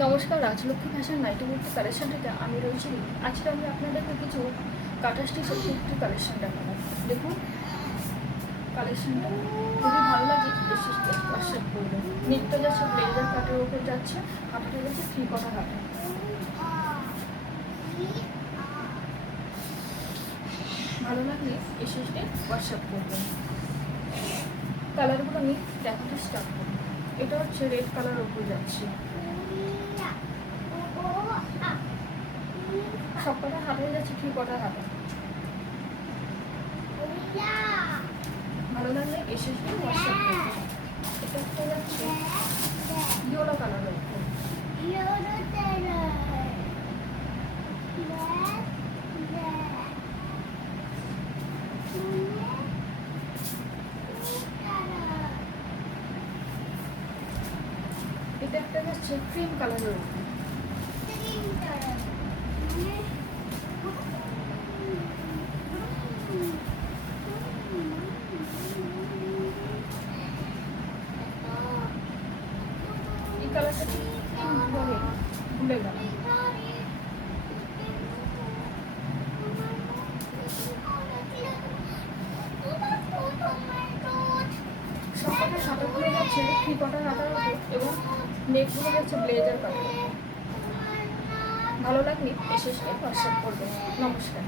নমস্কার, Rajlakshmi fashion nighty kurti collection থেকে আমি রয়েছি। আজকে আমি আপনাদেরকে কিছু কাটা স্টিচের কুর্তি কালেকশন দেখাবো। দেখুন কালেকশনটা খুবই ভালো লাগে, বেশি হোয়াটসঅ্যাপ করবে। নিত্য যাচ্ছে ব্লেজার কাটের উপর যাচ্ছে, হাতাটা যাচ্ছে 3/4 হাতা। ভালো লাগলে এসে হোয়াটসঅ্যাপ করবেন। কালারগুলো আমি দেখাতে স্টার্ট করবো। এটা হচ্ছে রেড কালার উপর যাচ্ছে, সবকটা হাতে যাচ্ছে 3/4 হাতা। ভালো লাগলে এসে হোয়াটসঅ্যাপ করবেন। এটা একটা যাচ্ছে ইয়েলো কালারের উপর, এটা একটা যাচ্ছে ক্রিম কালারের উপর, এই কালারটা কিভাবে ভুলে গেলাম। সবকটা হাতাগুলো যাচ্ছে 3/4 হাতার উপর এবং নেকগুলো যাচ্ছে ব্লেজার কালার। ভালো লাগলে এসে হোয়াটসঅ্যাপ করবেন। নমস্কার।